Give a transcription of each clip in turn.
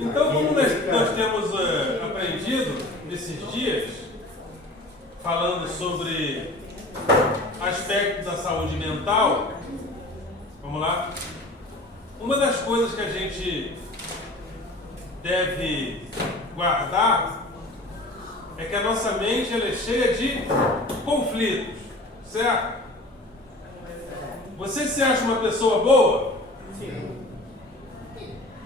Então, como nós temos aprendido nesses dias, falando sobre aspectos da saúde mental, vamos lá. Uma das coisas que a gente deve guardar é que a nossa mente ela é cheia de conflitos, certo? Você se acha uma pessoa boa? Sim.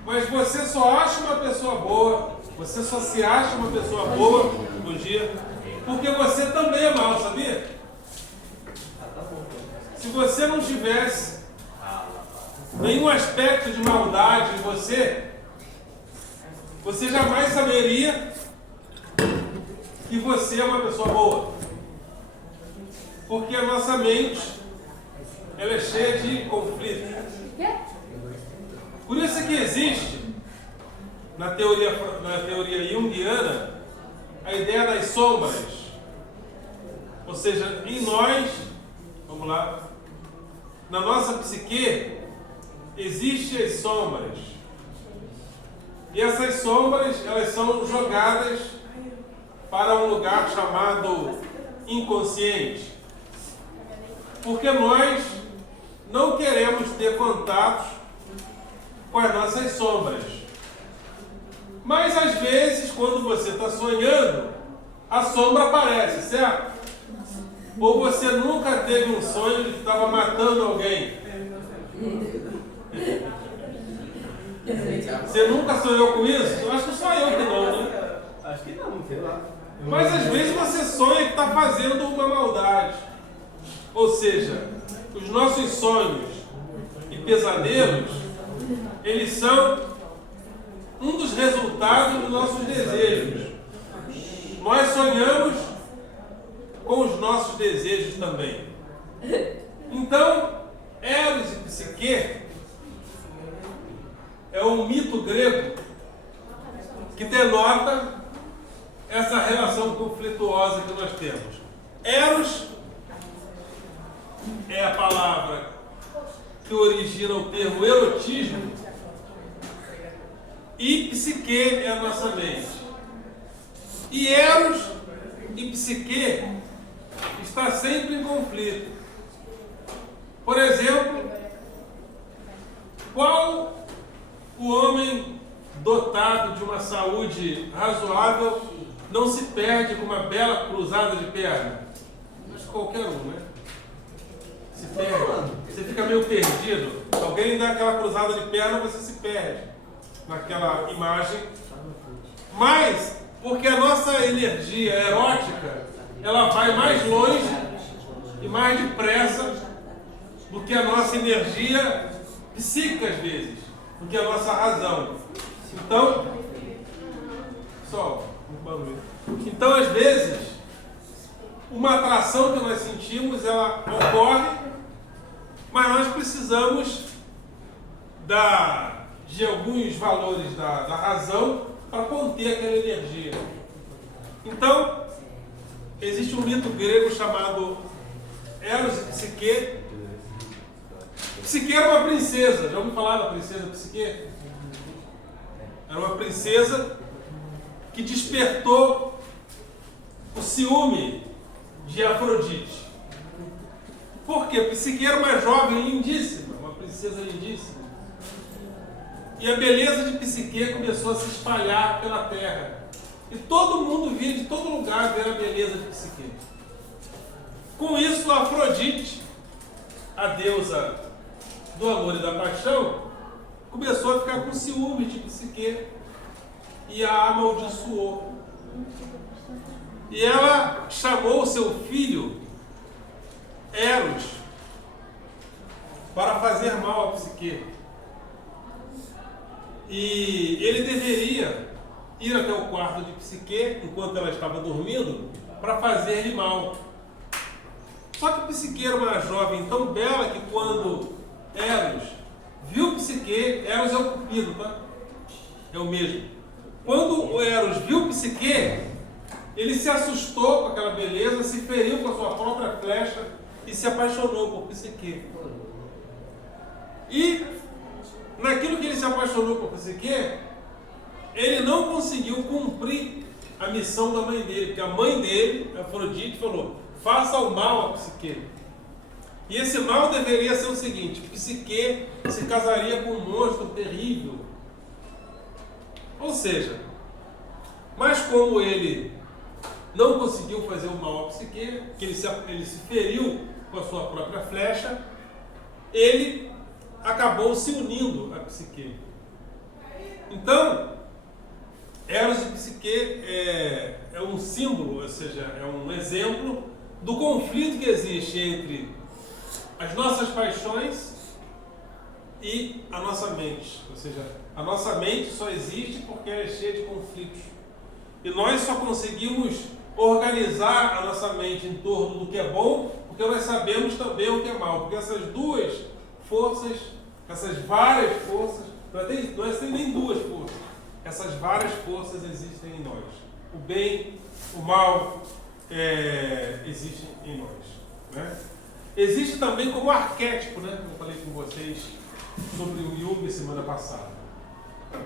Mas você só acha uma pessoa boa, você só se acha uma pessoa boa no dia, porque você também é mal, sabia? Se você não tivesse nenhum aspecto de maldade em você, você jamais saberia que você é uma pessoa boa. Porque a nossa mente, ela é cheia de conflitos. Por isso que existe, na teoria junguiana, a ideia das sombras. Ou seja, em nós, vamos lá, na nossa psique, existem as sombras. E essas sombras, elas são jogadas para um lugar chamado inconsciente. Porque nós não queremos ter contatos com as nossas sombras. Mas às vezes, quando você está sonhando, a sombra aparece, certo? Ou você nunca teve um sonho de que estava matando alguém? Você nunca sonhou com isso? Eu acho que só eu que não, né? Acho que não, sei lá. Mas às vezes você sonha que está fazendo uma maldade. Ou seja, os nossos sonhos e pesadelos, eles são um dos resultados dos nossos desejos. Nós sonhamos com os nossos desejos também. Então, Eros e Psique é um mito grego que denota essa relação conflituosa que nós temos. Eros é a palavra que origina o termo erotismo e psique é a nossa mente. E Eros e psique está sempre em conflito. Por exemplo, qual o homem dotado de uma saúde razoável não se perde com uma bela cruzada de perna? Acho que qualquer um, né? Se perde. Você fica meio perdido. Alguém dá aquela cruzada de perna, você se perde naquela imagem. Mas, porque a nossa energia erótica, ela vai mais longe e mais depressa do que a nossa energia psíquica, às vezes, do que a nossa razão. Então, então, às vezes, uma atração que nós sentimos, ela ocorre, mas nós precisamos de alguns valores da razão para conter aquela energia. Então, existe um mito grego chamado Eros e Psique. Psique era uma princesa. Já ouviu falar da princesa Psique? Era uma princesa que despertou o ciúme de Afrodite. Por quê? Psique era uma jovem lindíssima, uma princesa lindíssima. E a beleza de Psique começou a se espalhar pela terra. E todo mundo via de todo lugar ver a beleza de Psique. Com isso, Afrodite, a deusa do amor e da paixão, começou a ficar com ciúme de Psique e a amaldiçoou. E ela chamou o seu filho Eros para fazer mal a Psique. E ele deveria ir até o quarto de Psique enquanto ela estava dormindo para fazer-lhe mal. Só que Psique era uma jovem tão bela que quando Eros viu Psique, Eros é o cupido, tá? É o mesmo. Quando o Eros viu Psique, ele se assustou com aquela beleza, se feriu com a sua própria flecha e se apaixonou por Psique. E naquilo que ele se apaixonou por Psique, ele não conseguiu cumprir a missão da mãe dele, porque a mãe dele, Afrodite, falou: faça o mal a Psique. E esse mal deveria ser o seguinte: Psique se casaria com um monstro terrível. Ou seja, mas como ele não conseguiu fazer o mal a Psique, que ele se feriu com a sua própria flecha, ele acabou se unindo a Psique. Então, Eros e Psique é um símbolo, ou seja, é um exemplo do conflito que existe entre as nossas paixões e a nossa mente. Ou seja, a nossa mente só existe porque ela é cheia de conflitos. E nós só conseguimos organizar a nossa mente em torno do que é bom porque nós sabemos também o que é mal. Porque essas duas forças, essas várias forças, não é nem duas forças, essas várias forças existem em nós. O bem, o mal existem em nós, né? Existe também como arquétipo, né? Eu falei com vocês sobre o Jung semana passada.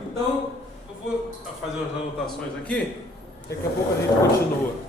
Então, eu vou fazer umas anotações aqui, daqui a pouco a gente continua.